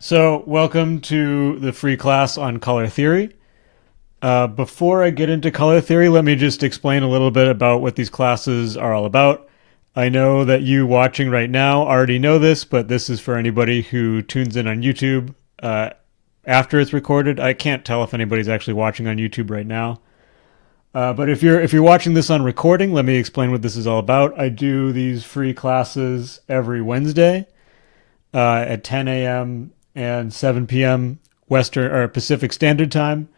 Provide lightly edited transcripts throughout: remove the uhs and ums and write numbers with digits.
So, welcome to the free class on color theory. Before I get into color theory, let me just explain a little bit about what these classes are all about. I know that you watching right now already know this, but this is for anybody who tunes in on YouTube after it's recorded. I can't tell if anybody's actually watching on YouTube right now. But if you're watching this on recording, let me explain what this is all about. I do these free classes every Wednesday at 10 a.m. and 7 p.m. Western or Pacific Standard Time.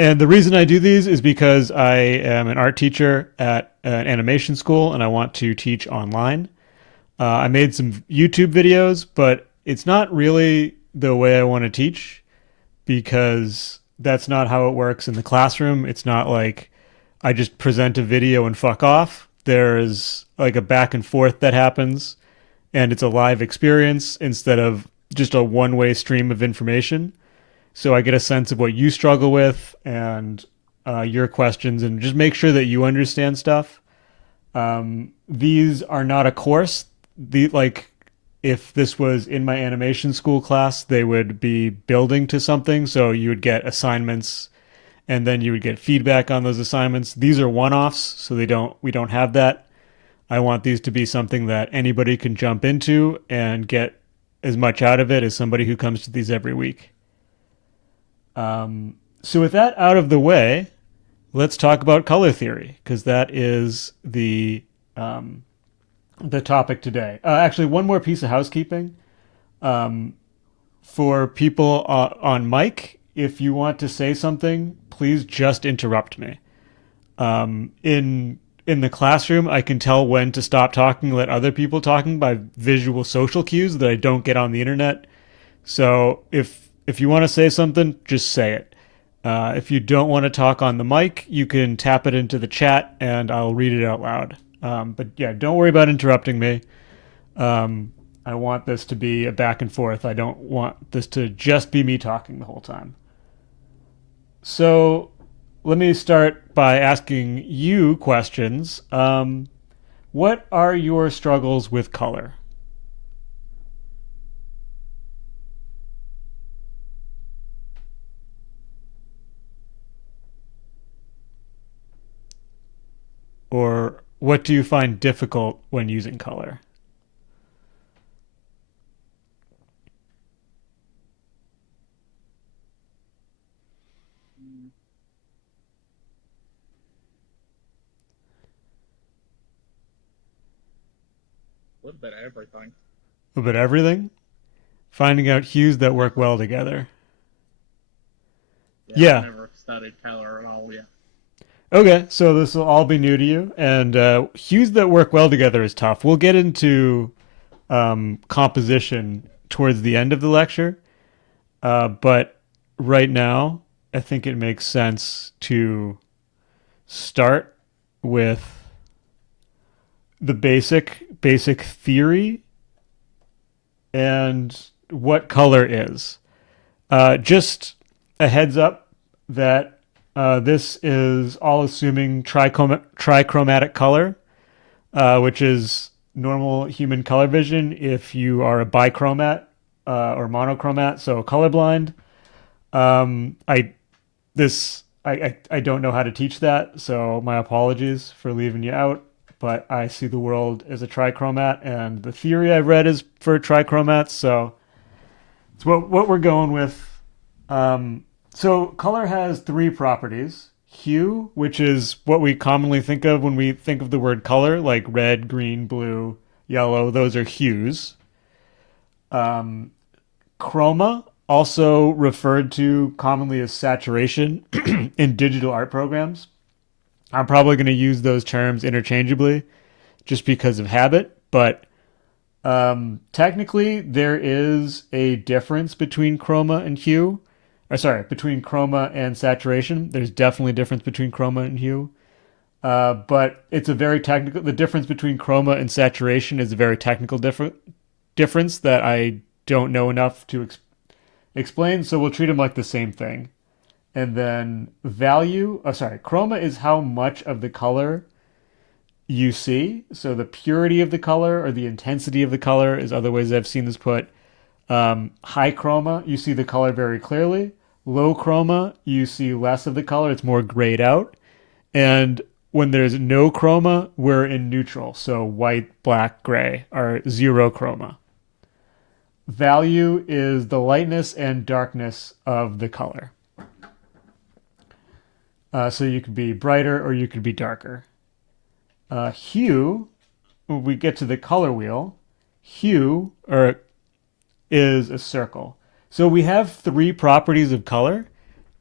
And the reason I do these is because I am an art teacher at an animation school and I want to teach online. I made some YouTube videos, but it's not really the way I want to teach because that's not how it works in the classroom. It's not like I just present a video and fuck off. There's like a back and forth that happens, and it's a live experience instead of just a one-way stream of information. So I get a sense of what you struggle with and your questions, and just make sure that you understand stuff. These are not a course. Like if this was in my animation school class, they would be building to something. So you would get assignments, and then you would get feedback on those assignments. These are one-offs, so we don't have that. I want these to be something that anybody can jump into and get as much out of it as somebody who comes to these every week. So with that out of the way, let's talk about color theory because that is the topic today. Actually, one more piece of housekeeping um, for people on mic. If you want to say something, please just interrupt me. In the classroom, I can tell when to stop talking, let other people talking by visual social cues that I don't get on the internet. So if you want to say something, just say it. If you don't want to talk on the mic, you can tap it into the chat and I'll read it out loud. But yeah, don't worry about interrupting me. I want this to be a back and forth. I don't want this to just be me talking the whole time. So let me start by asking you questions. What are your struggles with color? Or what do you find difficult when using color? Mm, A little bit of everything. A bit everything? Finding out hues that work well together. Yeah, I've Yeah. never studied color at all yet. Okay, so this will all be new to you. And hues that work well together is tough. We'll get into composition towards the end of the lecture. But right now, I think it makes sense to start with the basic theory and what color is. Just a heads up that this is all assuming trichromatic color, which is normal human color vision if you are a bichromat or monochromat, so colorblind. I this I don't know how to teach that, so my apologies for leaving you out. But I see the world as a trichromat, and the theory I've read is for trichromats, so it's what we're going with. So color has three properties. Hue, which is what we commonly think of when we think of the word color, like red, green, blue, yellow. Those are hues. Um, Chroma, also referred to commonly as saturation in digital art programs. I'm probably going to use those terms interchangeably just because of habit, but technically there is a difference between chroma and hue. Or sorry, between chroma and saturation. There's definitely a difference between chroma and hue. But it's a very technical. The difference between chroma and saturation is a very technical difference that I don't know enough to explain. So we'll treat them like the same thing. And then value. Oh, sorry. Chroma is how much of the color you see. So the purity of the color or the intensity of the color is other ways I've seen this put. High chroma, you see the color very clearly. Low chroma, you see less of the color. It's more grayed out. And when there's no chroma, we're in neutral. So white, black, gray are zero chroma. Value is the lightness and darkness of the color. So you could be brighter or you could be darker. Hue, when we get to the color wheel, hue is a circle. So we have three properties of color.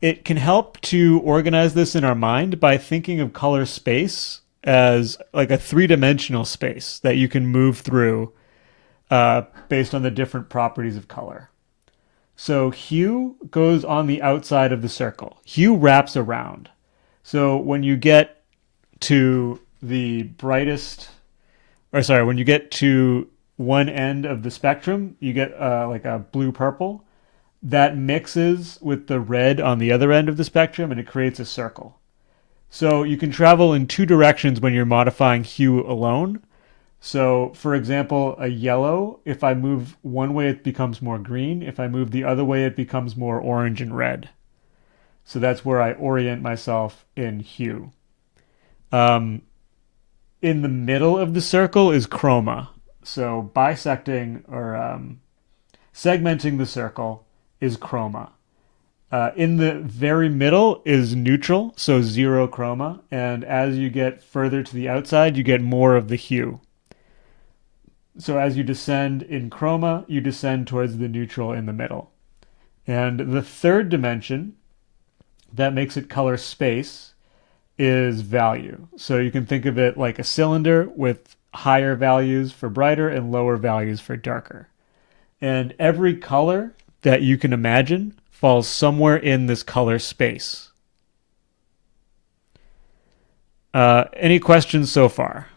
It can help to organize this in our mind by thinking of color space as like a three-dimensional space that you can move through based on the different properties of color. So hue goes on the outside of the circle. Hue wraps around. So when you get to the brightest, or sorry, when you get to one end of the spectrum, you get like a blue-purple. That mixes with the red on the other end of the spectrum and it creates a circle. So you can travel in two directions when you're modifying hue alone. So for example, a yellow, if I move one way, it becomes more green. If I move the other way, it becomes more orange and red. So that's where I orient myself in hue. In the middle of the circle is chroma. So bisecting or segmenting the circle is chroma. In the very middle is neutral, so zero chroma. And as you get further to the outside, you get more of the hue. So as you descend in chroma, you descend towards the neutral in the middle. And the third dimension that makes it color space is value. So you can think of it like a cylinder with higher values for brighter and lower values for darker. And every color that you can imagine falls somewhere in this color space. Any questions so far?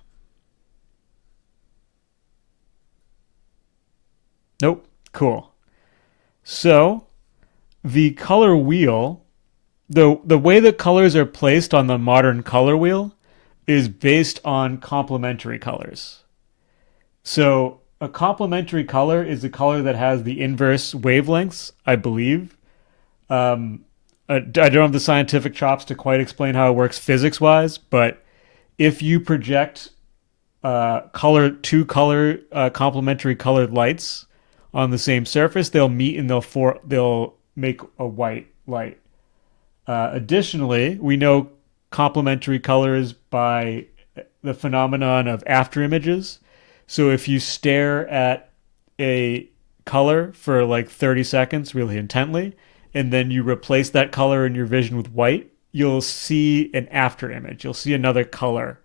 Nope. Cool. So the color wheel, the way the colors are placed on the modern color wheel is based on complementary colors. So a complementary color is a color that has the inverse wavelengths, I believe. I don't have the scientific chops to quite explain how it works physics-wise, but if you project two complementary colored lights on the same surface, they'll meet and they'll make a white light. Additionally, we know complementary colors by the phenomenon of after images. So if you stare at a color for like 30 seconds really intently, and then you replace that color in your vision with white, you'll see an after image. You'll see another color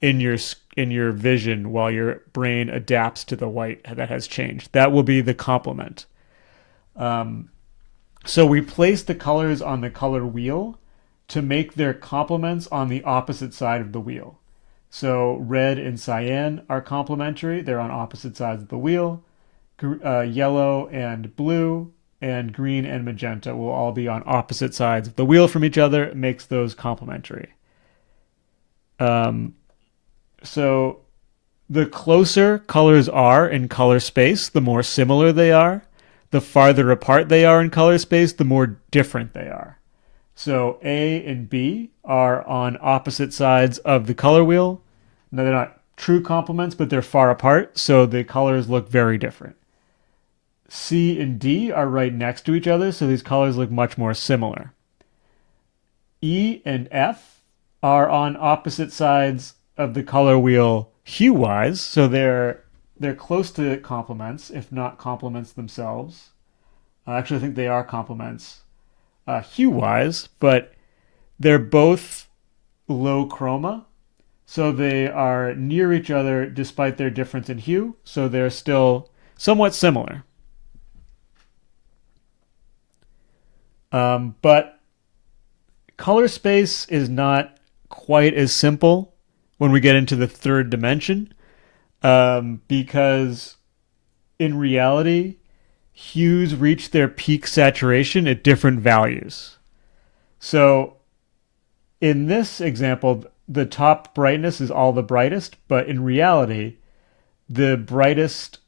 in your vision while your brain adapts to the white that has changed. That will be the complement. So we place the colors on the color wheel to make their complements on the opposite side of the wheel. So red and cyan are complementary. They're on opposite sides of the wheel. Yellow and blue and green and magenta will all be on opposite sides of the wheel from each other. It makes those complementary. So the closer colors are in color space, the more similar they are. The farther apart they are in color space, the more different they are. So A and B are on opposite sides of the color wheel. Now they're not true complements, but they're far apart, so the colors look very different. C and D are right next to each other, so these colors look much more similar. E and F are on opposite sides of the color wheel hue-wise, so they're close to complements, if not complements themselves. Actually, I think they are complements hue-wise, but they're both low chroma, so they are near each other despite their difference in hue, so they're still somewhat similar. But color space is not quite as simple when we get into the third dimension, because in reality, hues reach their peak saturation at different values. So in this example, the top brightness is all the brightest, but in reality, the brightest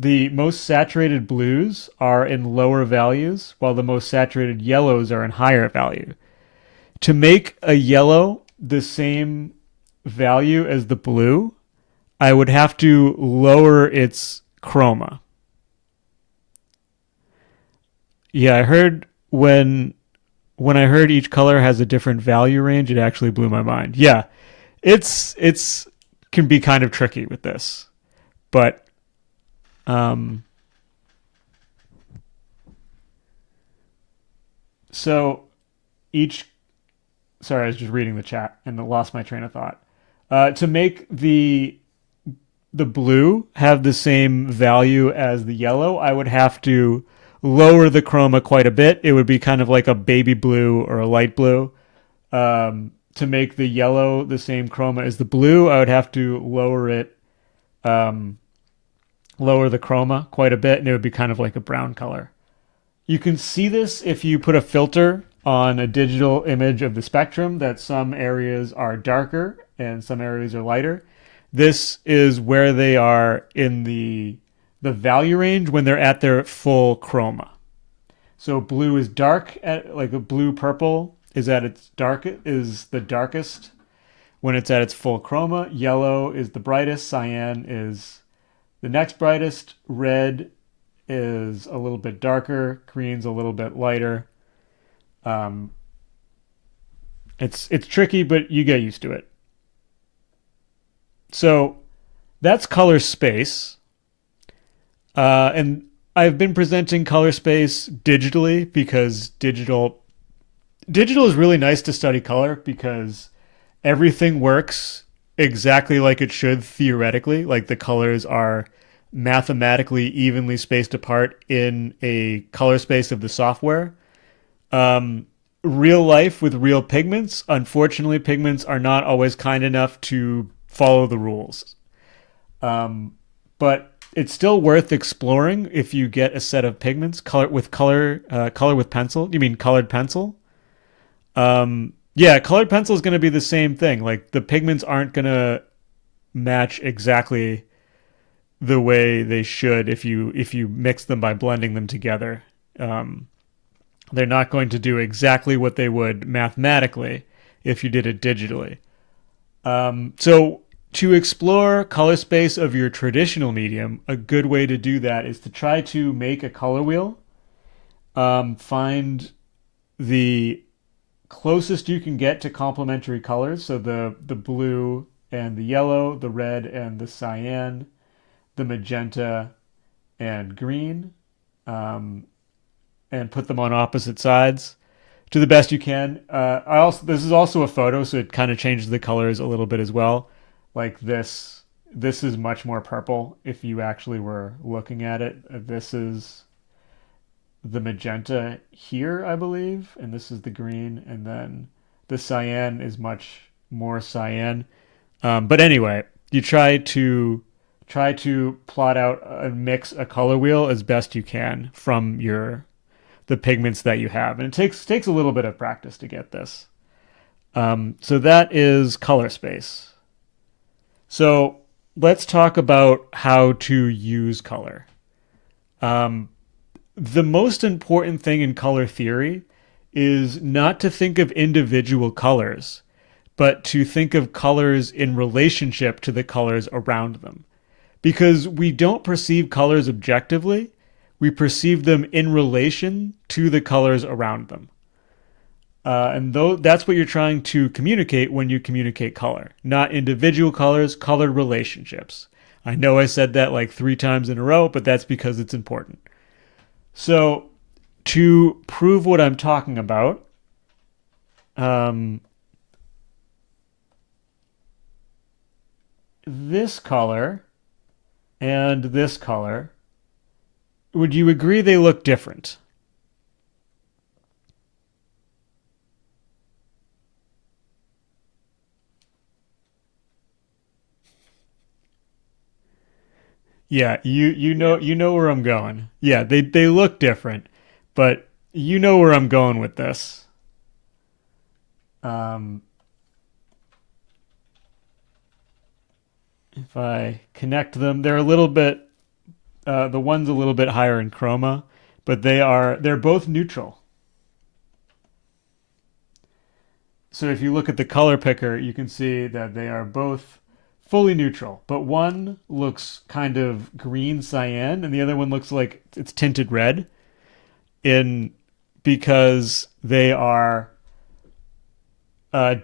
the most saturated blues are in lower values, while the most saturated yellows are in higher value. To make a yellow the same value as the blue, I would have to lower its chroma. Yeah, I heard when I heard each color has a different value range, it actually blew my mind. Yeah, it's can be kind of tricky with this, but um, so each. Sorry, I was just reading the chat and lost my train of thought. To make the blue have the same value as the yellow, I would have to lower the chroma quite a bit. It would be kind of like a baby blue or a light blue. To make the yellow the same chroma as the blue, I would have to um, lower the chroma quite a bit, and it would be kind of like a brown color. You can see this if you put a filter on a digital image of the spectrum, that some areas are darker and some areas are lighter. This is where they are in the value range when they're at their full chroma. So blue is dark at like a blue purple is at its dark is the darkest when it's at its full chroma. Yellow is the brightest, cyan is the next brightest, red is a little bit darker, green's a little bit lighter. Um, it's tricky, but you get used to it. So that's color space, and I've been presenting color space digitally because digital is really nice to study color because everything works exactly like it should theoretically. Like the colors are mathematically evenly spaced apart in a color space of the software. Real life with real pigments, unfortunately, pigments are not always kind enough to follow the rules. But it's still worth exploring if you get a set of pigments, color with pencil. You mean colored pencil? Yeah, colored pencil is going to be the same thing. Like the pigments aren't going to match exactly the way they should if you mix them by blending them together. Um, they're not going to do exactly what they would mathematically if you did it digitally. So to explore color space of your traditional medium, a good way to do that is to try to make a color wheel. Find the closest you can get to complementary colors. So the blue and the yellow, the red and the cyan, the magenta and green, um, and put them on opposite sides to the best you can. I also this is also a photo, so it kind of changes the colors a little bit as well. Like this is much more purple if you actually were looking at it. This is the magenta here, I believe, and this is the green, and then the cyan is much more cyan. But anyway, you try to plot out and mix a color wheel as best you can from the pigments that you have, and it takes a little bit of practice to get this. So that is color space. So let's talk about how to use color. Um, the most important thing in color theory is not to think of individual colors, but to think of colors in relationship to the colors around them. Because we don't perceive colors objectively, we perceive them in relation to the colors around them. And though that's what you're trying to communicate when you communicate color, not individual colors, color relationships. I know I said that like 3 times in a row, but that's because it's important. So, to prove what I'm talking about, um, this color and this color, would you agree they look different? Yeah, Yeah. you know where I'm going. Yeah, they look different, but you know where I'm going with this. Um, if I connect them, they're a little bit The one's a little bit higher in chroma, but they're both neutral. So if you look at the color picker, you can see that they are both fully neutral, but one looks kind of green cyan and the other one looks like it's tinted red in because they are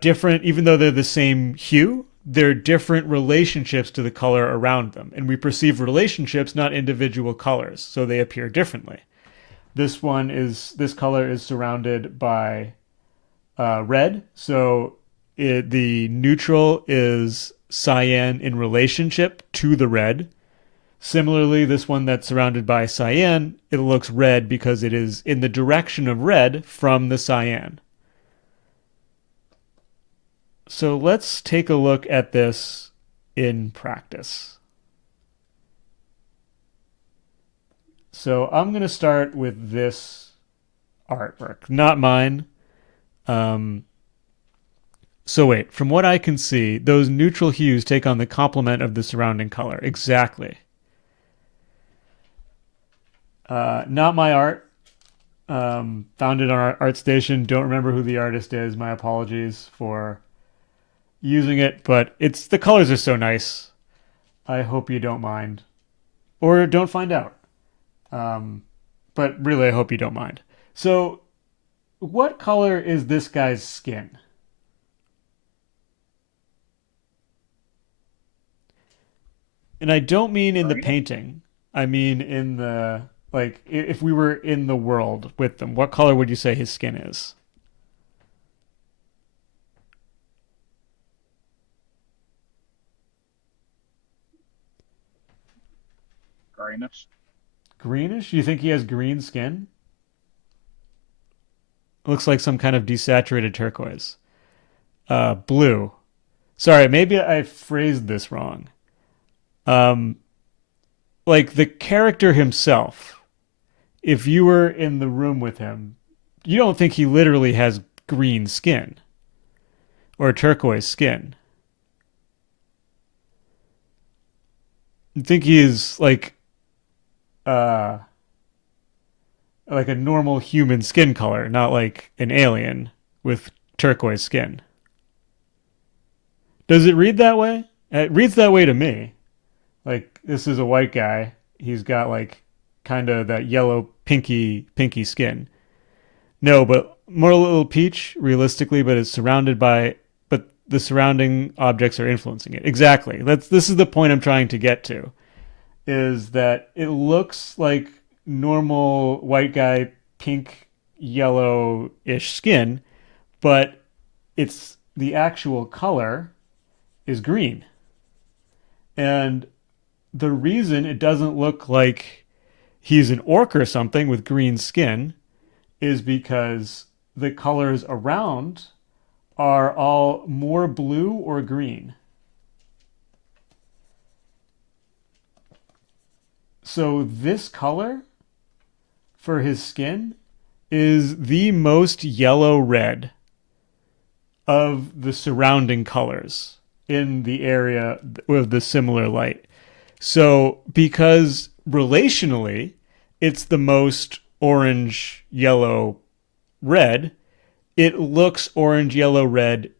different, even though they're the same hue, they're different relationships to the color around them. And we perceive relationships, not individual colors, so they appear differently. This color is surrounded by red, so the neutral is cyan in relationship to the red. Similarly, this one that's surrounded by cyan, it looks red because it is in the direction of red from the cyan. So let's take a look at this in practice. So I'm going to start with this artwork, not mine. So wait, from what I can see, those neutral hues take on the complement of the surrounding color. Exactly. Not my art. Found it on ArtStation. Don't remember who the artist is. My apologies for using it, but the colors are so nice. I hope you don't mind. Or don't find out. But really, I hope you don't mind. So, what color is this guy's skin? And I don't mean in the painting. I mean in the, like, if we were in the world with them, what color would you say his skin is? Greenish. Greenish? You think he has green skin? Looks like some kind of desaturated turquoise. Blue. Sorry, maybe I phrased this wrong. Um, like the character himself, if you were in the room with him, you don't think he literally has green skin or turquoise skin. You think he is uh like a normal human skin color, not like an alien with turquoise skin. Does it read that way? It reads that way to me. Like this is a white guy. He's got like kind of that yellow pinky skin. No, but more a little peach realistically, but it's surrounded by but the surrounding objects are influencing it. Exactly. This is the point I'm trying to get to is that it looks like normal white guy pink yellow-ish skin, but it's the actual color is green. And the reason it doesn't look like he's an orc or something with green skin is because the colors around are all more blue or green. So this color for his skin is the most yellow red of the surrounding colors in the area with the similar light. So because relationally it's the most orange, yellow, red, it looks orange, yellow, red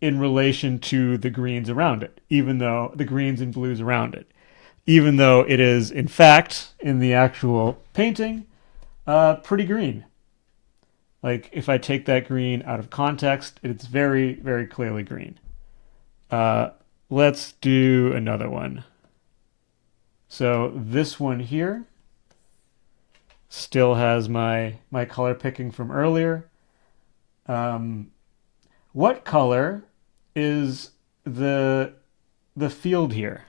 in relation to the greens around it, even though the greens and blues around it, even though it is, in fact, in the actual painting, pretty green. Like, if I take that green out of context, it's very, very clearly green. Let's do another one. So this one here still has my color picking from earlier. What color is the field here?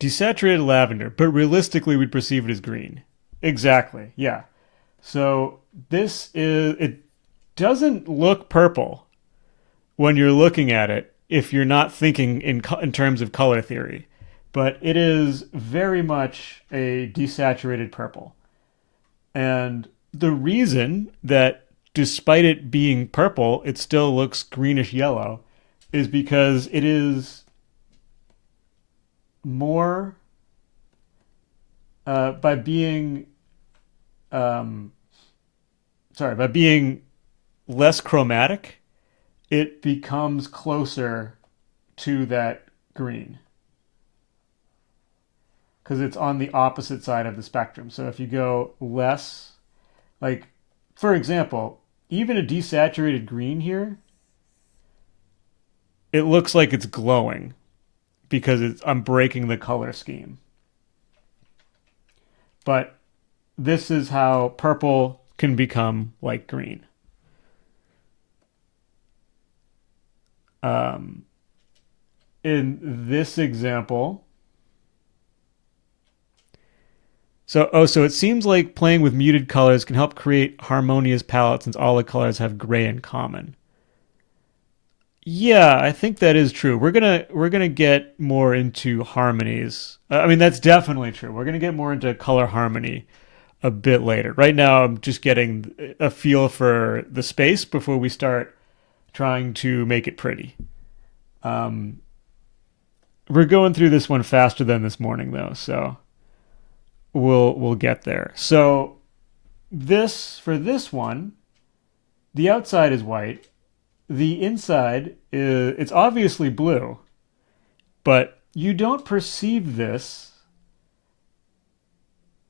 Desaturated lavender, but realistically we'd perceive it as green. Exactly, yeah. So it doesn't look purple when you're looking at it if you're not thinking in terms of color theory, but it is very much a desaturated purple. And the reason that despite it being purple, it still looks greenish yellow is because it is more by being um, by being less chromatic, it becomes closer to that green because it's on the opposite side of the spectrum. So if you go less, like for example, even a desaturated green here, it looks like it's glowing because I'm breaking the color scheme. But this is how purple can become like green. Um, in this example, so it seems like playing with muted colors can help create harmonious palettes since all the colors have gray in common. Yeah, I think that is true. We're gonna get more into harmonies. I mean, that's definitely true. We're gonna get more into color harmony a bit later. Right now, I'm just getting a feel for the space before we start trying to make it pretty. Um, we're going through this one faster than this morning, though, so we'll get there. So this for this one, the outside is white. The inside is it's obviously blue, but you don't perceive this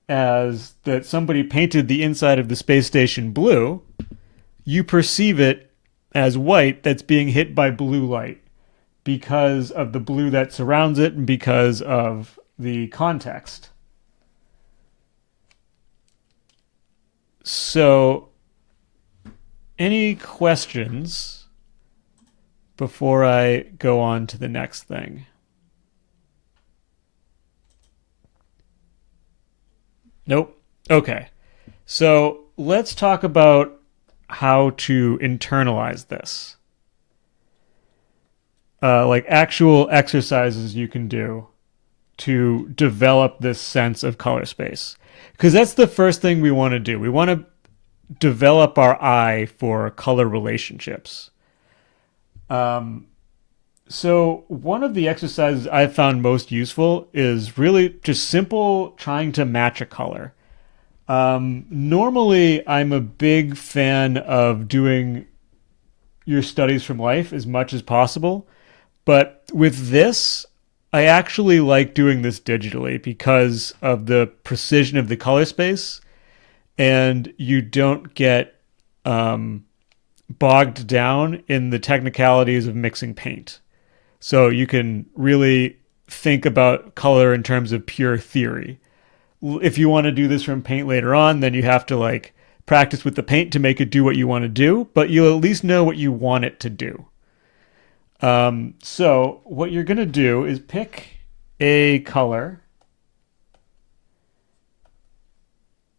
as that somebody painted the inside of the space station blue. You perceive it as white that's being hit by blue light because of the blue that surrounds it and because of the context. So, any questions before I go on to the next thing? Nope. Okay. So, let's talk about how to internalize this. Like actual exercises you can do to develop this sense of color space. Because that's the first thing we want to do. We want to develop our eye for color relationships. Um, so, one of the exercises I've found most useful is really just simple trying to match a color. Normally, I'm a big fan of doing your studies from life as much as possible. But with this, I actually like doing this digitally because of the precision of the color space, and you don't get um, bogged down in the technicalities of mixing paint. So you can really think about color in terms of pure theory. If you want to do this from paint later on, then you have to like practice with the paint to make it do what you want to do, but you'll at least know what you want it to do. So what you're going to do is pick a color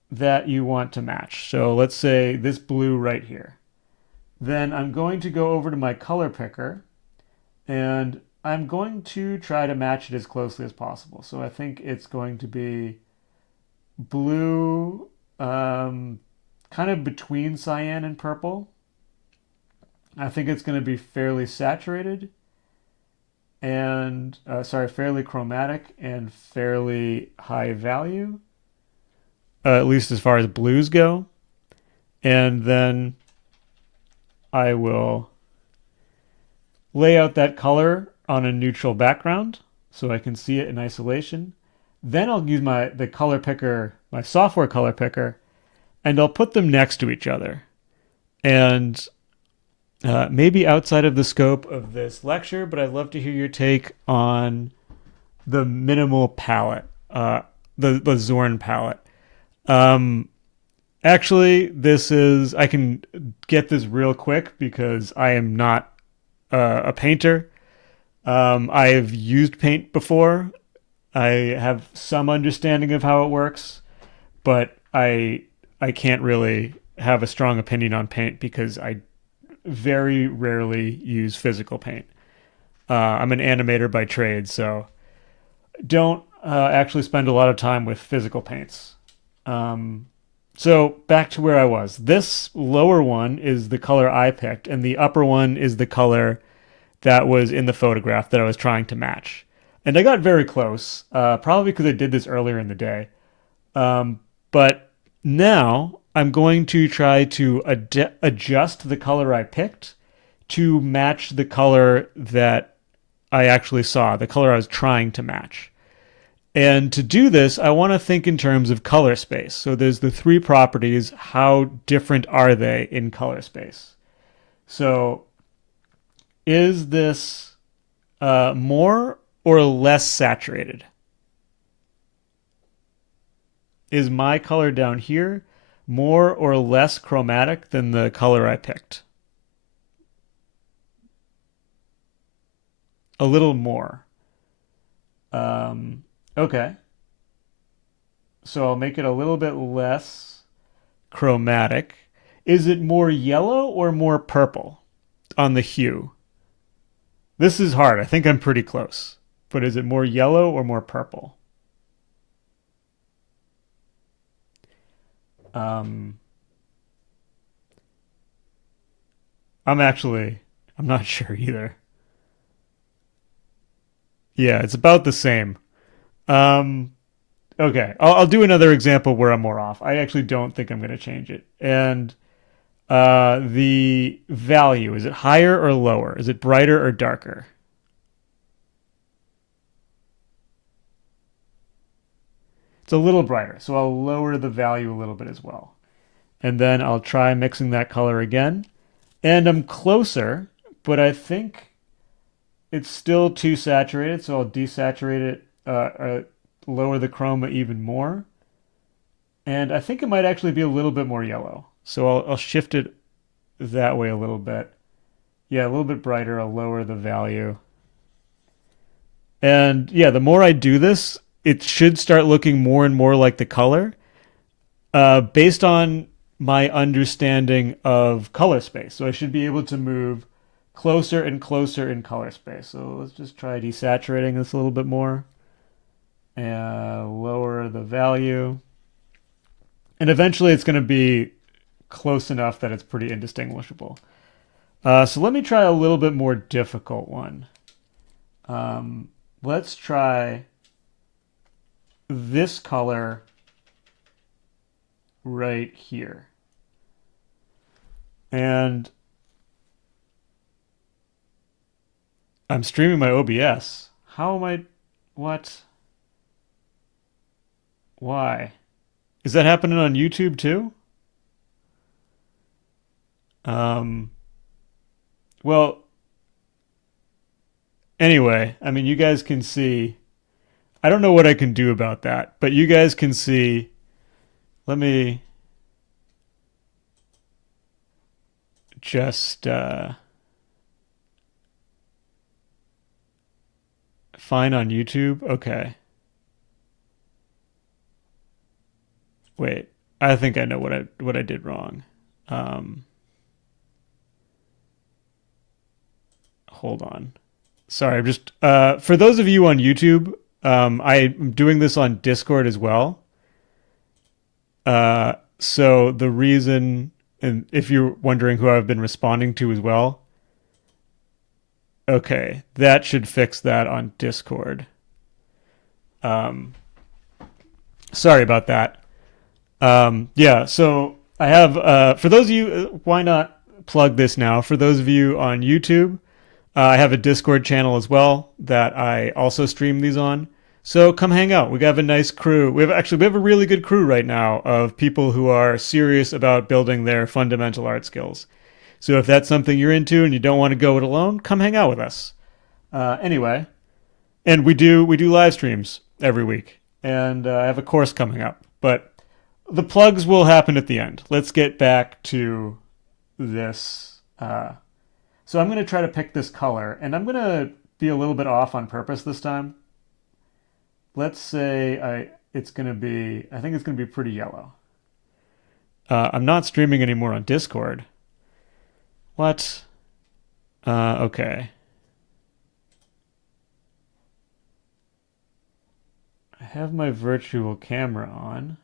that you want to match. So let's say this blue right here. Then I'm going to go over to my color picker and I'm going to try to match it as closely as possible. So I think it's going to be blue, kind of between cyan and purple. I think it's going to be fairly saturated and, fairly chromatic and fairly high value, at least as far as blues go. And then I will lay out that color on a neutral background so I can see it in isolation. Then I'll use the color picker, my software color picker, and I'll put them next to each other. And maybe outside of the scope of this lecture, but I'd love to hear your take on the minimal palette, the Zorn palette. Um, Actually, I can get this real quick because I am not a painter. I've used paint before. I have some understanding of how it works, but I can't really have a strong opinion on paint because I very rarely use physical paint. I'm an animator by trade, so don't actually spend a lot of time with physical paints. Um, so back to where I was. This lower one is the color I picked, and the upper one is the color that was in the photograph that I was trying to match. And I got very close, probably because I did this earlier in the day. But now I'm going to try to adjust the color I picked to match the color that I actually saw, the color I was trying to match. And to do this, I want to think in terms of color space. So there's the three properties. How different are they in color space? So is this more or less saturated? Is my color down here more or less chromatic than the color I picked? A little more. Okay. So I'll make it a little bit less chromatic. Is it more yellow or more purple on the hue? This is hard. I think I'm pretty close. But is it more yellow or more purple? Um, I'm not sure either. Yeah, it's about the same. Um, okay, I'll do another example where I'm more off. I actually don't think I'm going to change it. And the value, is it higher or lower? Is it brighter or darker? It's a little brighter, so I'll lower the value a little bit as well. And then I'll try mixing that color again. And I'm closer, but I think it's still too saturated, so I'll desaturate it, lower the chroma even more. And I think it might actually be a little bit more yellow. So I'll shift it that way a little bit. Yeah, a little bit brighter. I'll lower the value. And yeah, the more I do this, it should start looking more and more like the color, based on my understanding of color space. So I should be able to move closer and closer in color space. So let's just try desaturating this a little bit more and lower the value. And eventually it's going to be close enough that it's pretty indistinguishable. So let me try a little bit more difficult one. Let's try this color right here. And I'm streaming my OBS. How am I? What? Why? Is that happening on YouTube too? Um, well, anyway, I mean, you guys can see. I don't know what I can do about that, but you guys can see. Let me just find on YouTube. Okay. Wait. I think I know what I did wrong. Um, hold on. Sorry, I'm just for those of you on YouTube, I'm doing this on Discord as well. So the reason, and if you're wondering who I've been responding to as well, okay, that should fix that on Discord. Um, Sorry about that. Yeah, so I have, for those of you, why not plug this now? For those of you on YouTube, I have a Discord channel as well that I also stream these on. So come hang out. We have a nice crew. We have a really good crew right now of people who are serious about building their fundamental art skills. So if that's something you're into and you don't want to go it alone, come hang out with us. Anyway, and we do live streams every week, and I have a course coming up. But the plugs will happen at the end. Let's get back to this. So I'm going to try to pick this color, and I'm going to be a little bit off on purpose this time. Let's say I think it's going to be pretty yellow. I'm not streaming anymore on Discord. What? Okay. I have my virtual camera on.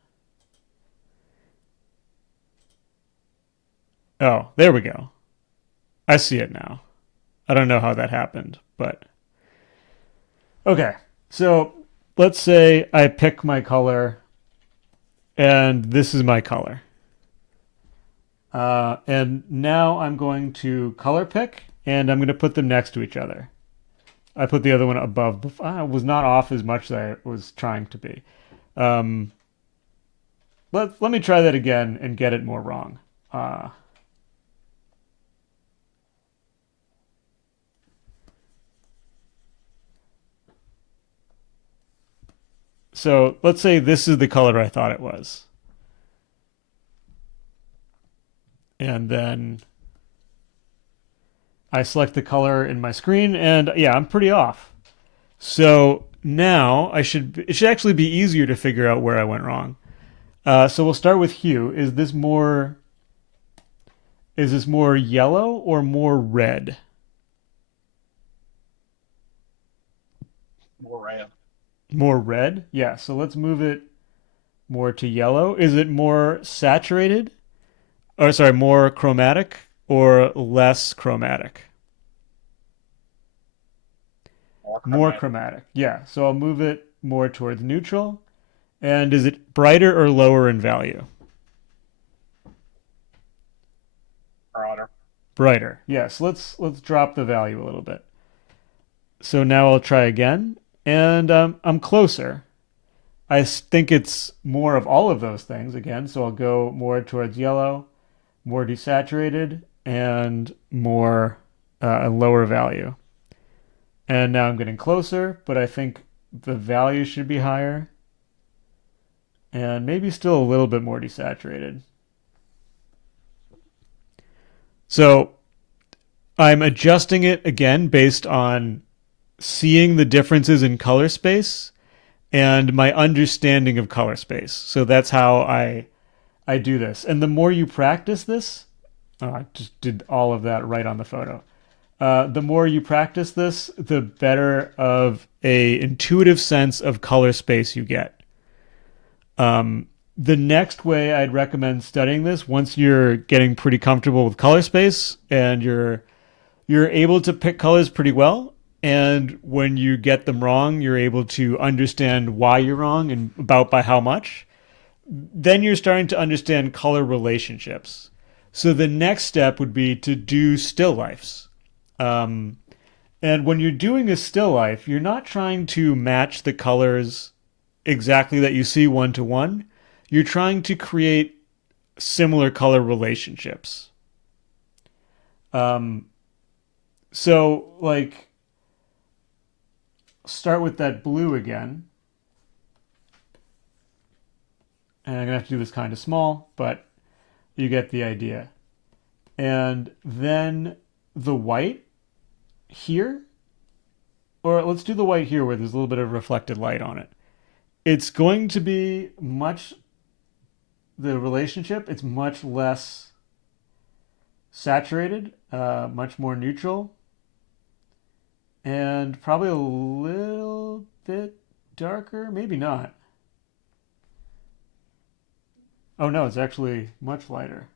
Oh, there we go. I see it now. I don't know how that happened, but okay. So let's say I pick my color, and this is my color. And now I'm going to color pick, and I'm going to put them next to each other. I put the other one above. I was not off as much as I was trying to be. Um, let me try that again and get it more wrong. Uh, so let's say this is the color I thought it was. And then I select the color in my screen, and yeah, I'm pretty off. So now it should actually be easier to figure out where I went wrong. So we'll start with hue. Is this more yellow or more red? More red. More red? Yeah, so let's move it more to yellow. Is it more saturated? Or sorry, more chromatic or less chromatic? More More chromatic. chromatic. Yeah, so I'll move it more towards neutral. And is it brighter or lower in value? Broader. Brighter. Yes, let's drop the value a little bit. So now I'll try again, and I'm closer. Think it's more of all of those things again, so I'll go more towards yellow, more desaturated, and more lower value. And now I'm getting closer, but I think the value should be higher, and maybe still a little bit more desaturated. So I'm adjusting it again based on seeing the differences in color space and my understanding of color space. So that's how I do this. And the more you practice this, I just did all of that right on the photo. The more you practice this, the better of a intuitive sense of color space you get. The next way I'd recommend studying this, once you're getting pretty comfortable with color space and you're able to pick colors pretty well, and when you get them wrong, you're able to understand why you're wrong and about by how much. Then you're starting to understand color relationships. So the next step would be to do still lifes. Um, and when you're doing a still life, you're not trying to match the colors exactly that you see one to one. You're trying to create similar color relationships. Um, so, like, start with that blue again. And I'm going to have to do this kind of small, but you get the idea. And then the white here, or let's do the white here where there's a little bit of reflected light on it. It's going to be the relationship, it's much less saturated, much more neutral, and probably a little bit darker. Maybe not. Oh no, it's actually much lighter.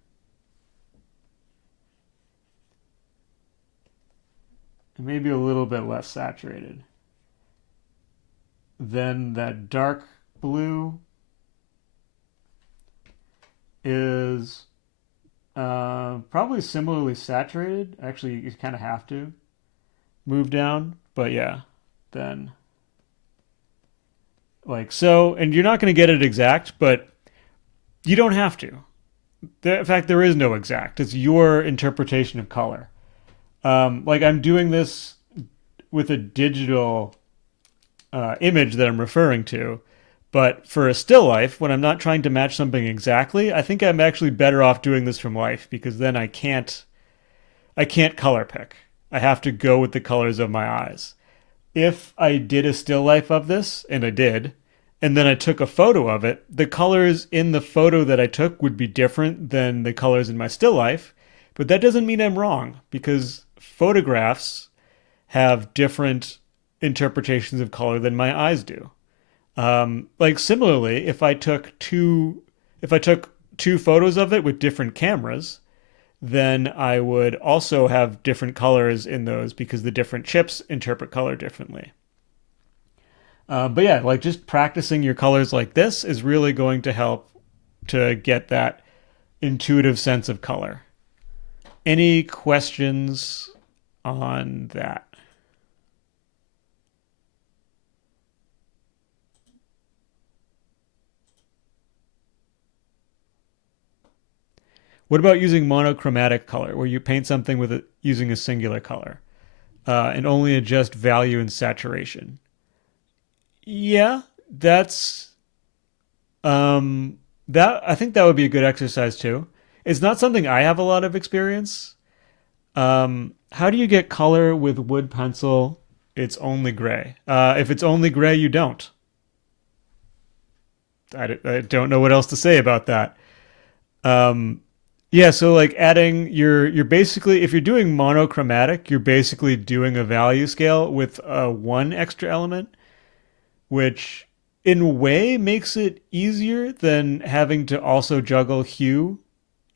And maybe a little bit less saturated. Then that dark blue is probably similarly saturated. Actually, you kind of have to move down, but yeah, then like so, and you're not going to get it exact, but you don't have to. In fact, there is no exact. It's your interpretation of color. Like I'm doing this with a digital image that I'm referring to, but for a still life, when I'm not trying to match something exactly, I think I'm actually better off doing this from life because then I can't color pick. I have to go with the colors of my eyes. If I did a still life of this, and I did, and then I took a photo of it, the colors in the photo that I took would be different than the colors in my still life. But that doesn't mean I'm wrong because photographs have different interpretations of color than my eyes do. Like similarly, if I took two photos of it with different cameras, then I would also have different colors in those because the different chips interpret color differently. But yeah, like just practicing your colors like this is really going to help to get that intuitive sense of color. Any questions on that? What about using monochromatic color, where you paint something using a singular color and only adjust value and saturation? Yeah, that's that I think that would be a good exercise too. It's not something I have a lot of experience. How do you get color with wood pencil? It's only gray. If it's only gray, you don't. I don't know what else to say about that. Um, yeah, so like adding you're basically if you're doing monochromatic, you're basically doing a value scale with one extra element, which in a way makes it easier than having to also juggle hue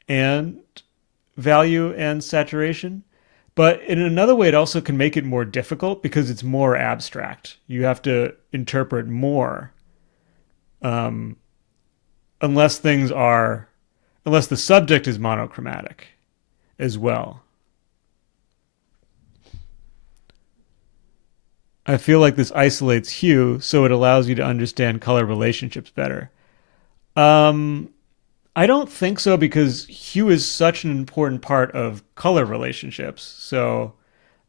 and value and saturation. But in another way, it also can make it more difficult because it's more abstract. You have to interpret more, um, unless things are, unless the subject is monochromatic as well. I feel like this isolates hue, so it allows you to understand color relationships better. Um, I don't think so because hue is such an important part of color relationships. So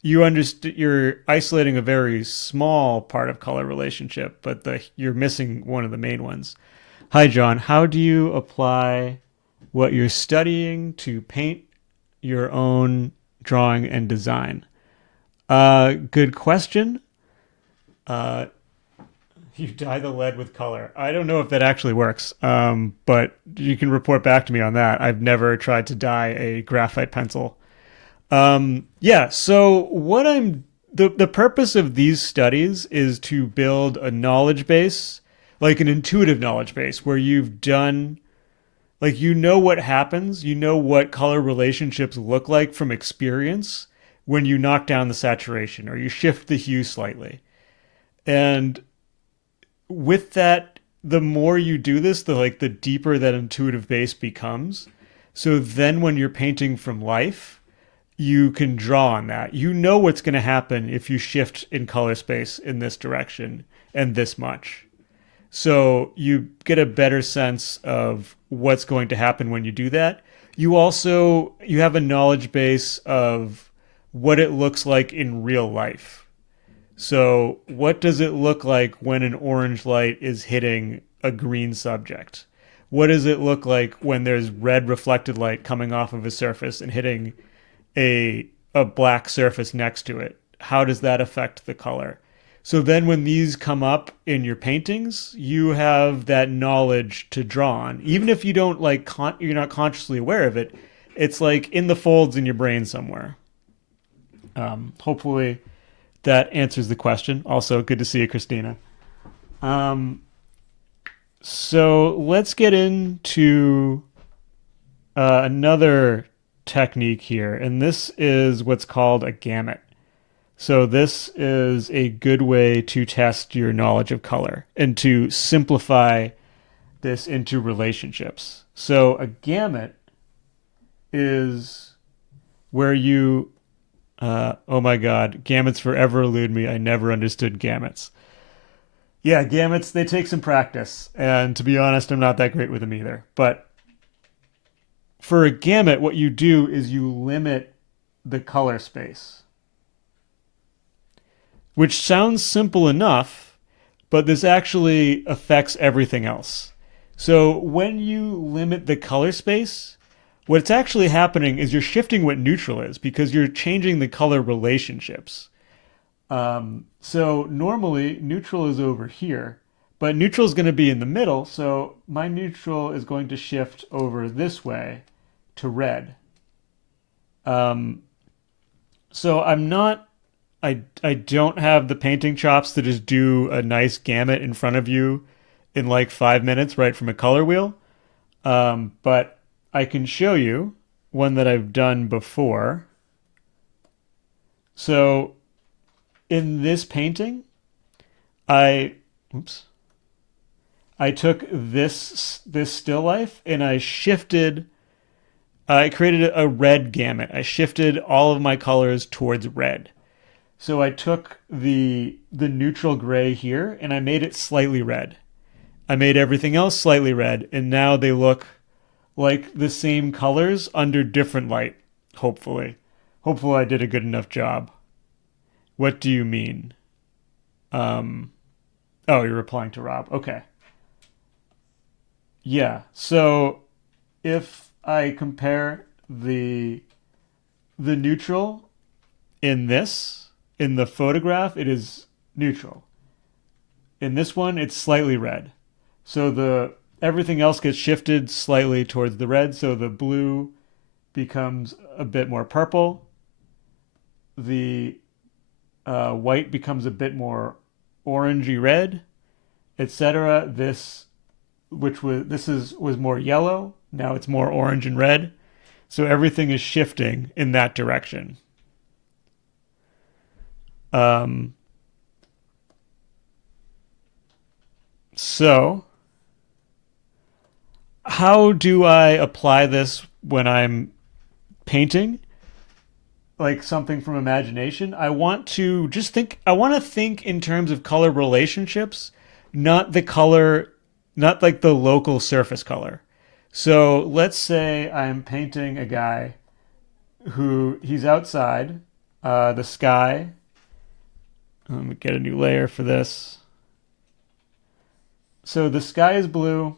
you're isolating a very small part of color relationship, but you're missing one of the main ones. Hi, John. How do you apply what you're studying to paint your own drawing and design? Good question. Uh, you dye the lead with color. I don't know if that actually works, but you can report back to me on that. I've never tried to dye a graphite pencil. Yeah, so the purpose of these studies is to build a knowledge base, like an intuitive knowledge base, where you've done like you know what happens, you know what color relationships look like from experience when you knock down the saturation or you shift the hue slightly. And with that, the more you do this, the deeper that intuitive base becomes. So then when you're painting from life, you can draw on that. You know what's going to happen if you shift in color space in this direction and this much. So you get a better sense of what's going to happen when you do that. You have a knowledge base of what it looks like in real life. So, what does it look like when an orange light is hitting a green subject? What does it look like when there's red reflected light coming off of a surface and hitting a black surface next to it? How does that affect the color? So then when these come up in your paintings, you have that knowledge to draw on. Even if you don't you're not consciously aware of it, it's like in the folds in your brain somewhere. Hopefully that answers the question. Also, good to see you, Christina. Um, so let's get into another technique here, and this is what's called a gamut. So this is a good way to test your knowledge of color and to simplify this into relationships. So a gamut is where oh my God, gamuts forever elude me. I never understood gamuts. Yeah, gamuts, they take some practice. And to be honest, I'm not that great with them either. But for a gamut, what you do is you limit the color space, which sounds simple enough, but this actually affects everything else. So when you limit the color space, what's actually happening is you're shifting what neutral is because you're changing the color relationships. So normally neutral is over here, but neutral is going to be in the middle, so my neutral is going to shift over this way to red. Um, so I don't have the painting chops to just do a nice gamut in front of you in like 5 minutes right from a color wheel. But I can show you one that I've done before. So in this painting, I oops, I took this still life and I created a red gamut. I shifted all of my colors towards red. So I took the neutral gray here and I made it slightly red. I made everything else slightly red, and now they look like the same colors under different light, hopefully. Hopefully I did a good enough job. What do you mean? Um, oh, you're replying to Rob. Okay. Yeah. So if I compare the neutral in in the photograph, it is neutral. In this one, it's slightly red. So the everything else gets shifted slightly towards the red, so the blue becomes a bit more purple. The white becomes a bit more orangey red, etc. This was more yellow. Now it's more orange and red. So everything is shifting in that direction. Um, so how do I apply this when I'm painting? Like something from imagination. I want to think in terms of color relationships, not the color, not like the local surface color. So let's say I'm painting a guy who he's outside, the sky. Let me get a new layer for this. So the sky is blue.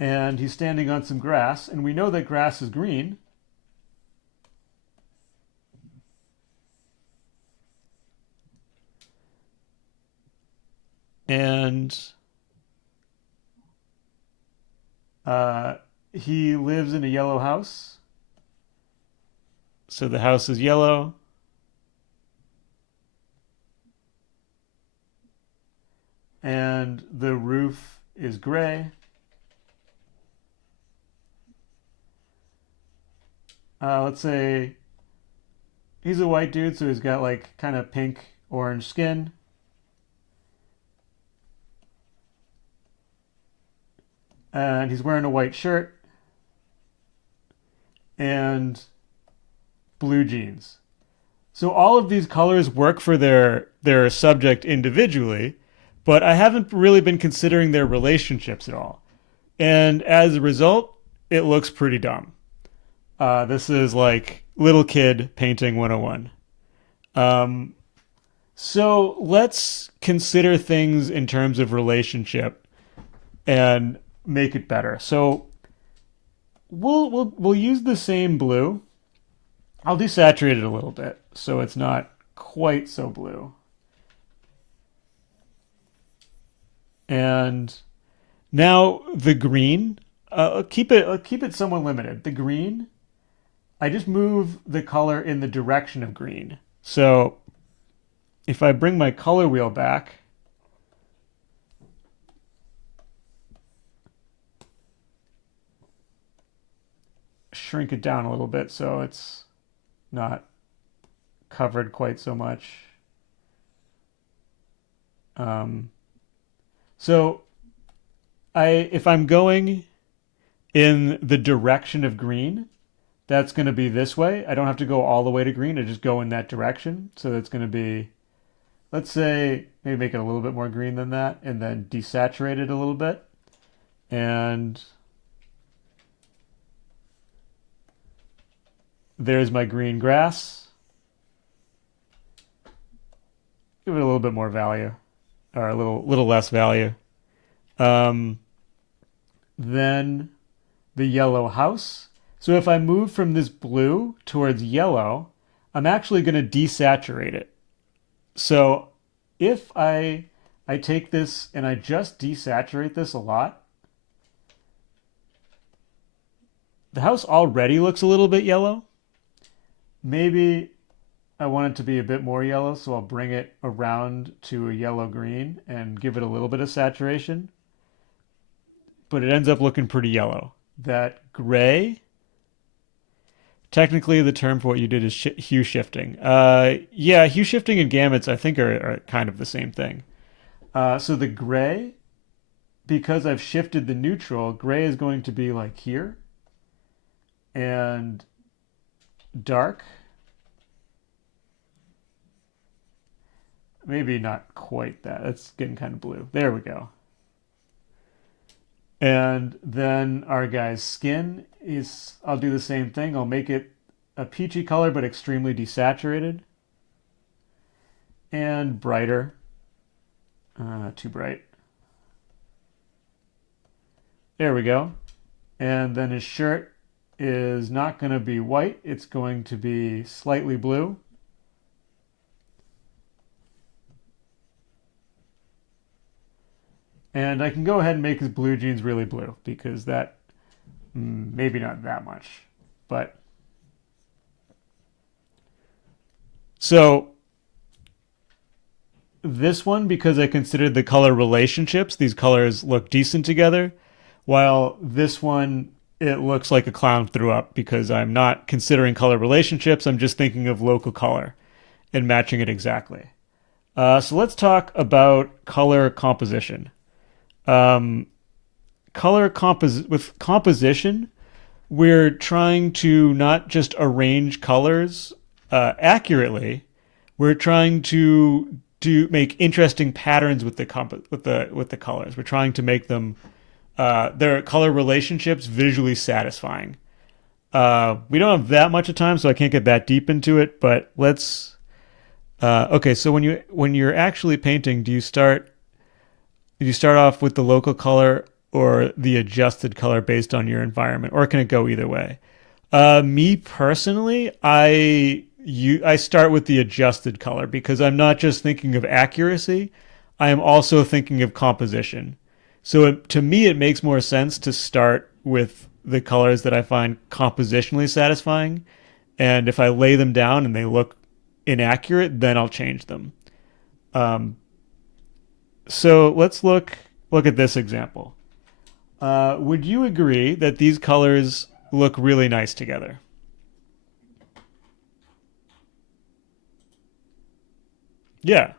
And he's standing on some grass, and we know that grass is green. And uh, he lives in a yellow house. So the house is yellow. And the roof is gray. Let's say he's a white dude, so he's got like kind of pink orange skin. And he's wearing a white shirt and blue jeans. So all of these colors work for their subject individually, but I haven't really been considering their relationships at all. And as a result, it looks pretty dumb. This is like little kid painting 101. Um, so let's consider things in terms of relationship and make it better. So we'll use the same blue. I'll desaturate it a little bit so it's not quite so blue. And now the green, keep it somewhat limited. The green, I just move the color in the direction of green. So if I bring my color wheel back, shrink it down a little bit so it's not covered quite so much. Um, so if I'm going in the direction of green, that's going to be this way. I don't have to go all the way to green. I just go in that direction. So that's going to be, let's say, maybe make it a little bit more green than that, and then desaturate it a little bit. And there's my green grass. Give it a little bit more value, or a little less value. Um, then the yellow house. So if I move from this blue towards yellow, I'm actually going to desaturate it. So if I take this and I just desaturate this a lot, the house already looks a little bit yellow. Maybe I want it to be a bit more yellow, so I'll bring it around to a yellow green and give it a little bit of saturation. But it ends up looking pretty yellow. That gray, technically the term for what you did is hue shifting. Yeah, hue shifting and gamuts I think are kind of the same thing. So the gray, because I've shifted the neutral, gray is going to be like here, and dark, maybe not quite that. That's getting kind of blue. There we go. And then our guy's skin is, I'll do the same thing. I'll make it a peachy color, but extremely desaturated. And brighter. Too bright. There we go. And then his shirt is not going to be white. It's going to be slightly blue. And I can go ahead and make his blue jeans really blue because that, maybe not that much. But so this one, because I considered the color relationships, these colors look decent together, while this one, it looks like a clown threw up because I'm not considering color relationships. I'm just thinking of local color and matching it exactly. So let's talk about color composition. With composition, we're trying to not just arrange colors accurately. We're trying to make interesting patterns with the colors. We're trying to make them their color relationships visually satisfying. We don't have that much of time, so I can't get that deep into it. But let's. Okay, so when you're actually painting, do you start off with the local color or the adjusted color based on your environment, or can it go either way? Me personally, I start with the adjusted color because I'm not just thinking of accuracy, I am also thinking of composition. So to me, it makes more sense to start with the colors that I find compositionally satisfying, and if I lay them down and they look inaccurate, then I'll change them. Um, so let's look at this example. Would you agree that these colors look really nice together? Yeah.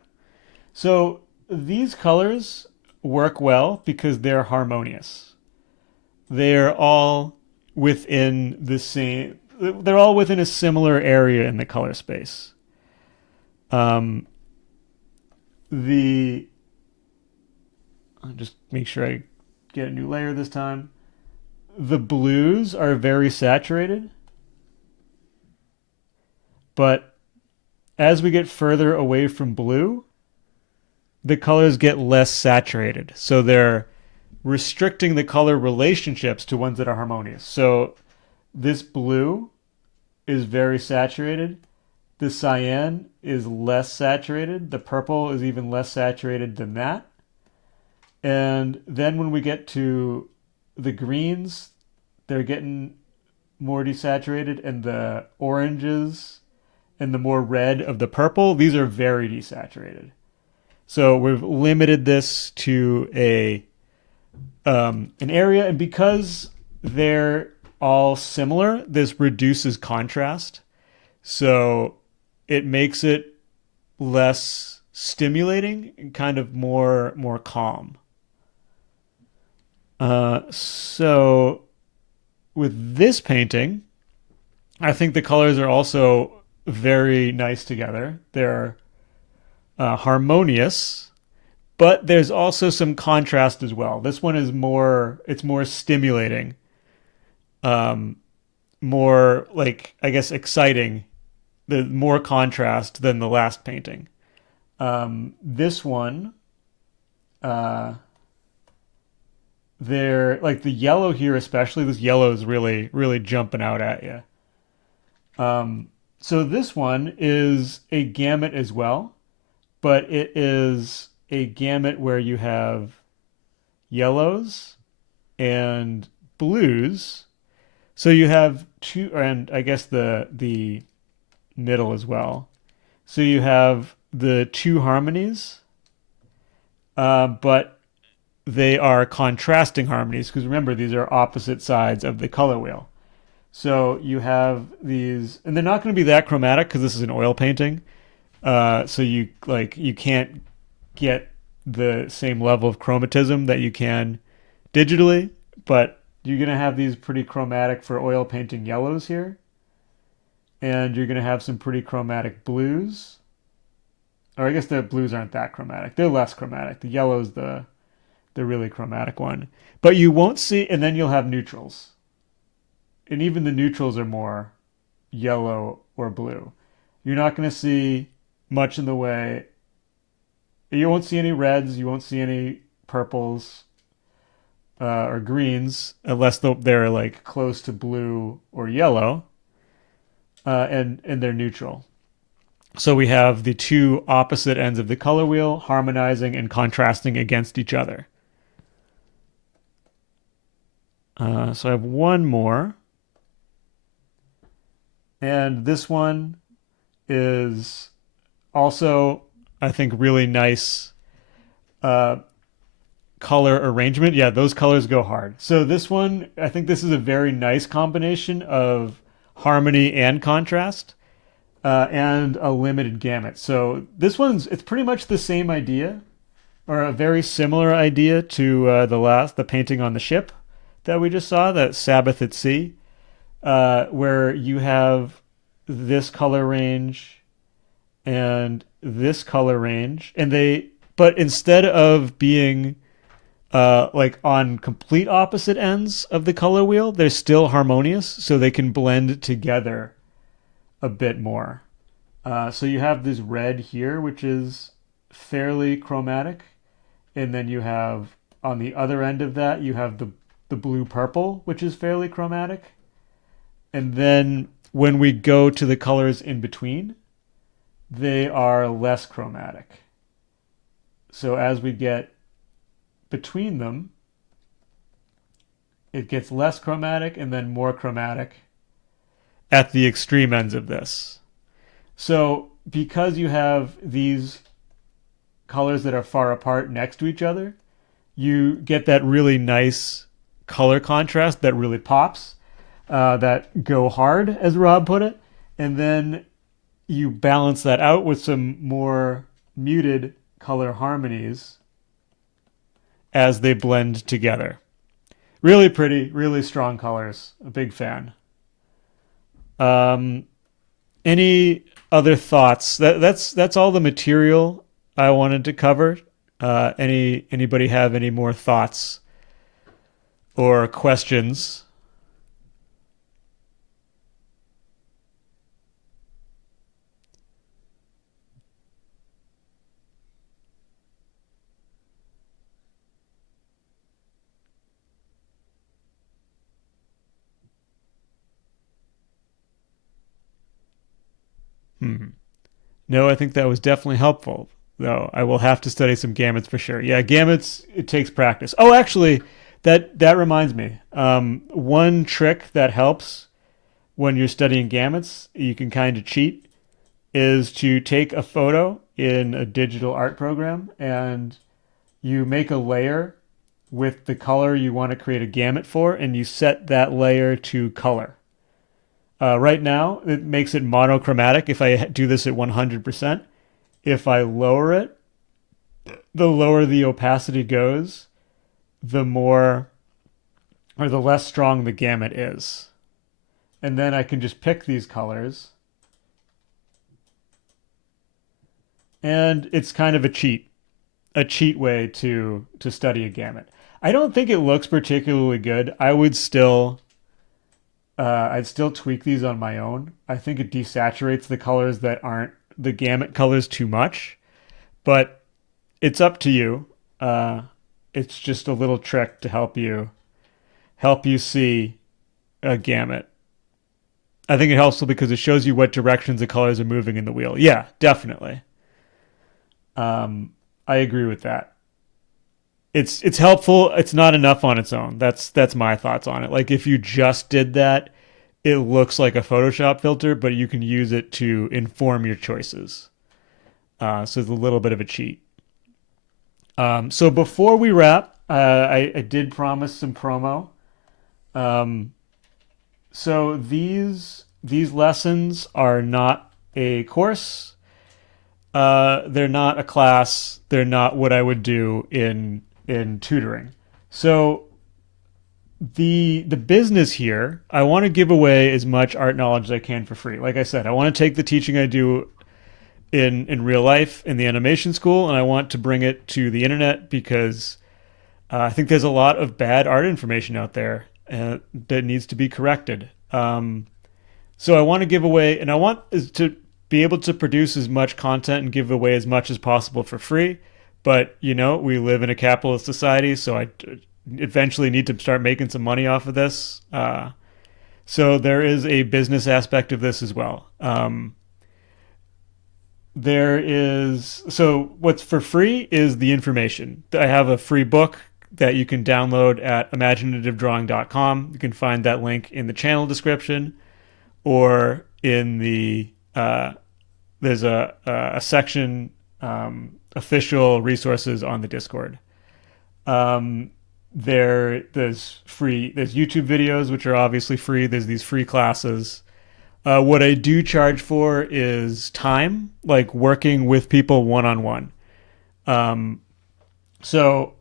So these colors work well because they're harmonious. They're all within the same, they're all within a similar area in the color space. Um, the I'll just make sure I get a new layer this time. The blues are very saturated, but as we get further away from blue, the colors get less saturated. So they're restricting the color relationships to ones that are harmonious. So this blue is very saturated. The cyan is less saturated. The purple is even less saturated than that. And then when we get to the greens, they're getting more desaturated, and the oranges and the more red of the purple, these are very desaturated. So we've limited this to an area, and because they're all similar, this reduces contrast. So it makes it less stimulating and kind of more calm. So with this painting, I think the colors are also very nice together. They're harmonious, but there's also some contrast as well. This one is it's more stimulating, more like, I guess, exciting, the more contrast than the last painting. This one, uh, they're like the yellow here, especially this yellow is really jumping out at you. So this one is a gamut as well, but it is a gamut where you have yellows and blues. So you have two, and I guess the middle as well. So you have the two harmonies, but they are contrasting harmonies because remember these are opposite sides of the color wheel. So you have these, and they're not going to be that chromatic because this is an oil painting. So you can't get the same level of chromatism that you can digitally, but you're going to have these pretty chromatic for oil painting yellows here, and you're going to have some pretty chromatic blues. Or I guess the blues aren't that chromatic. They're less chromatic. The yellow's the really chromatic one. But you won't see, and then you'll have neutrals. And even the neutrals are more yellow or blue. You're not going to see much in the way. You won't see any reds. You won't see any purples or greens unless they're like close to blue or yellow, and they're neutral. So we have the two opposite ends of the color wheel harmonizing and contrasting against each other. So I have one more. And this one is also, I think, really nice uh, color arrangement. Yeah, those colors go hard. So this one, I think this is a very nice combination of harmony and contrast, and a limited gamut. So this one's, it's pretty much the same idea, or a very similar idea to the painting on the ship that we just saw, that Sabbath at Sea, where you have this color range and this color range, and but instead of being like on complete opposite ends of the color wheel, they're still harmonious, so they can blend together a bit more. So you have this red here, which is fairly chromatic, and then you have on the other end of that, you have the blue purple, which is fairly chromatic. And then when we go to the colors in between, they are less chromatic. So as we get between them, it gets less chromatic and then more chromatic at the extreme ends of this. So because you have these colors that are far apart next to each other, you get that really nice color contrast that really pops, that go hard, as Rob put it. And then you balance that out with some more muted color harmonies as they blend together. Really pretty, really strong colors. A big fan. Um, any other thoughts? That's all the material I wanted to cover. Anybody have any more thoughts or questions? Hmm. No, I think that was definitely helpful, though. I will have to study some gamuts for sure. Yeah, gamuts, it takes practice. Oh, actually, that reminds me. One trick that helps when you're studying gamuts, you can kind of cheat, is to take a photo in a digital art program and you make a layer with the color you want to create a gamut for, and you set that layer to color. Right now, it makes it monochromatic if I do this at 100%. If I lower it, the lower the opacity goes, the more or the less strong the gamut is. And then I can just pick these colors. And it's kind of a cheat way to study a gamut. I don't think it looks particularly good. I'd still tweak these on my own. I think it desaturates the colors that aren't the gamut colors too much, but it's up to you. It's just a little trick to help you see a gamut. I think it helps because it shows you what directions the colors are moving in the wheel. Yeah, definitely. Um, I agree with that. It's helpful. It's not enough on its own. That's my thoughts on it. Like if you just did that, it looks like a Photoshop filter, but you can use it to inform your choices. So it's a little bit of a cheat. So before we wrap, I did promise some promo. Um, so these lessons are not a course. They're not a class. They're not what I would do in tutoring. So the business here, I want to give away as much art knowledge as I can for free. Like I said, I want to take the teaching I do in real life in the animation school, and I want to bring it to the internet because I think there's a lot of bad art information out there that needs to be corrected. So I want to give away, and I want is to be able to produce as much content and give away as much as possible for free. But we live in a capitalist society, so I eventually need to start making some money off of this. So there is a business aspect of this as well. So what's for free is the information. I have a free book that you can download at imaginativedrawing.com. You can find that link in the channel description or in there's a section, official resources on the Discord. Um, there's YouTube videos which are obviously free. There's these free classes. What I do charge for is time, like working with people one on one. So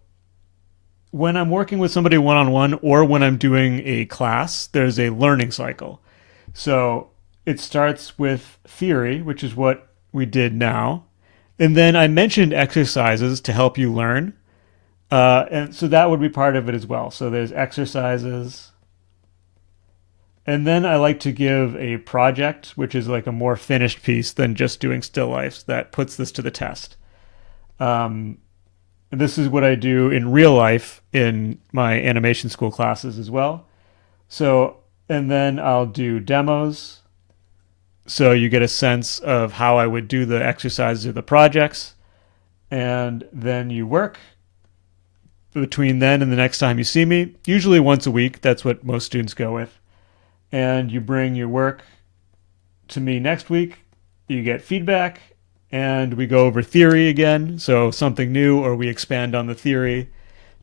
when I'm working with somebody one on one or when I'm doing a class, there's a learning cycle. So it starts with theory, which is what we did now. And then I mentioned exercises to help you learn. And so that would be part of it as well. So there's exercises. And then I like to give a project, which is like a more finished piece than just doing still lifes that puts this to the test. Um, and this is what I do in real life in my animation school classes as well. So, and then I'll do demos. So you get a sense of how I would do the exercises or the projects. And then you work between then and the next time you see me, usually once a week. That's what most students go with. And you bring your work to me next week. You get feedback, and we go over theory again. So something new, or we expand on the theory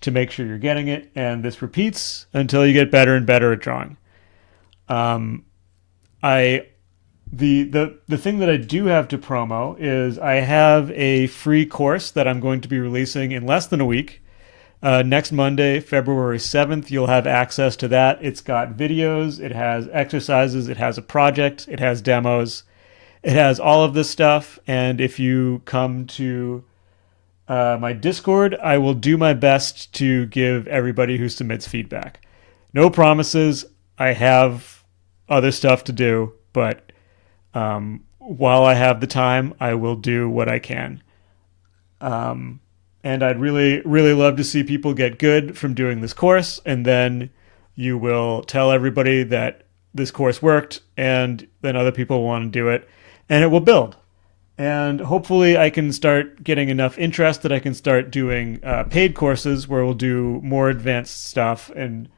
to make sure you're getting it. And this repeats until you get better and better at drawing. Um, I the thing that I do have to promo is I have a free course that I'm going to be releasing in less than a week. Next Monday, February 7th, you'll have access to that. It's got videos, it has exercises, it has a project, it has demos, it has all of this stuff. And if you come to my Discord, I will do my best to give everybody who submits feedback. No promises. I have other stuff to do, but while I have the time, I will do what I can. And I'd really, really love to see people get good from doing this course. And then you will tell everybody that this course worked, and then other people want to do it, and it will build. And hopefully, I can start getting enough interest that I can start doing paid courses where we'll do more advanced stuff and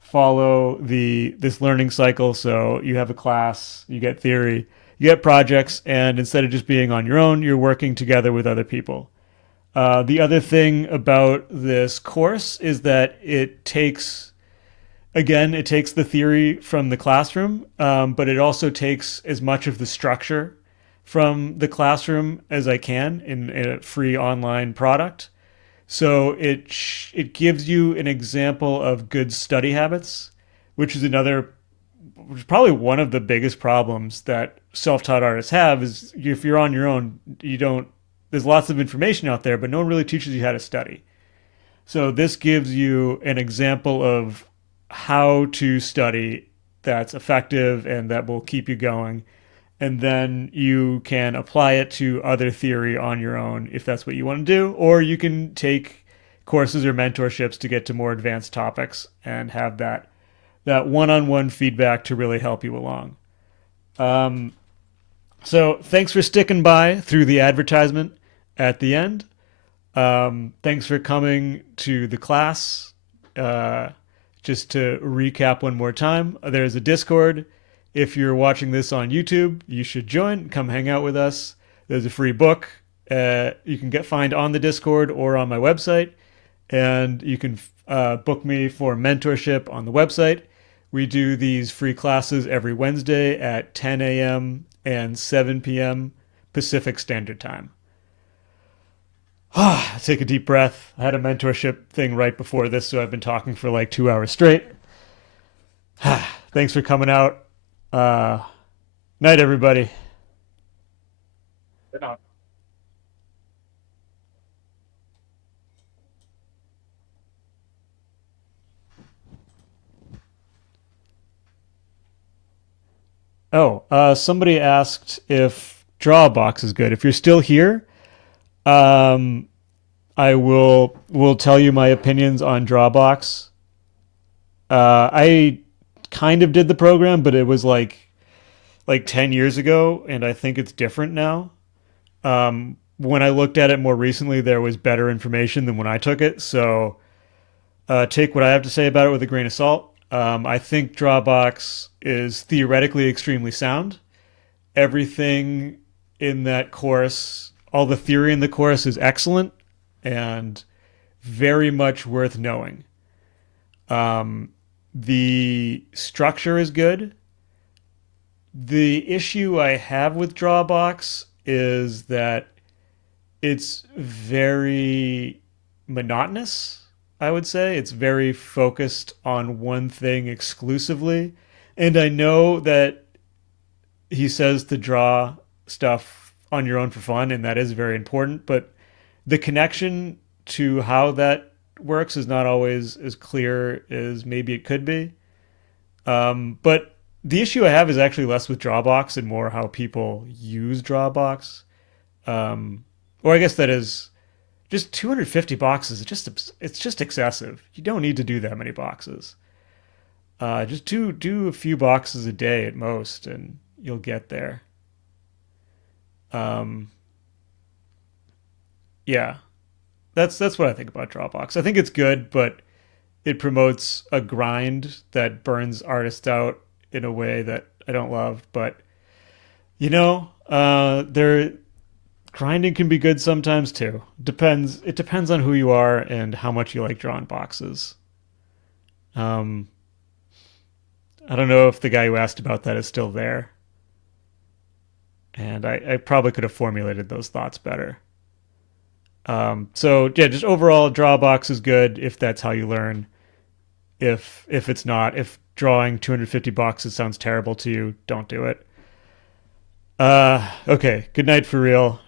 follow this learning cycle. So you have a class, you get theory, you get projects, and instead of just being on your own, you're working together with other people. The other thing about this course is that it takes the theory from the classroom, but it also takes as much of the structure from the classroom as I can in a free online product. So it gives you an example of good study habits, which is probably one of the biggest problems that self-taught artists have is if you're on your own, there's lots of information out there, but no one really teaches you how to study. So this gives you an example of how to study that's effective and that will keep you going. And then you can apply it to other theory on your own if that's what you want to do, or you can take courses or mentorships to get to more advanced topics and have that one-on-one feedback to really help you along. Um, so thanks for sticking by through the advertisement at the end. Thanks for coming to the class. Just to recap one more time, there's a Discord. If you're watching this on YouTube, you should join. Come hang out with us. There's a free book you can find on the Discord or on my website, and you can book me for mentorship on the website. We do these free classes every Wednesday at 10 a.m. and 7 p.m. Pacific Standard Time. Take a deep breath. I had a mentorship thing right before this, so I've been talking for like 2 hours straight. Thanks for coming out. Night, everybody. Good night. Somebody asked if Drawbox is good. If you're still here, um, I will tell you my opinions on Drawbox. I kind of did the program, but it was like 10 years ago, and I think it's different now. When I looked at it more recently, there was better information than when I took it. So take what I have to say about it with a grain of salt. I think Drawbox is theoretically extremely sound. Everything in that course, all the theory in the course is excellent and very much worth knowing. The structure is good. The issue I have with Drawbox is that it's very monotonous, I would say. It's very focused on one thing exclusively. And I know that he says to draw stuff on your own for fun, and that is very important, but the connection to how that works is not always as clear as maybe it could be. But the issue I have is actually less with Drawbox and more how people use Drawbox. Or I guess that is just 250 boxes. It's just excessive. You don't need to do that many boxes. Just do a few boxes a day at most, and you'll get there. Um, yeah, that's what I think about Dropbox. I think it's good, but it promotes a grind that burns artists out in a way that I don't love. But there grinding can be good sometimes too. Depends. It depends on who you are and how much you like drawing boxes. Um, I don't know if the guy who asked about that is still there, and I probably could have formulated those thoughts better. So yeah, just overall, Drawbox is good if that's how you learn. If it's not, if drawing 250 boxes sounds terrible to you, don't do it. Okay, good night for real.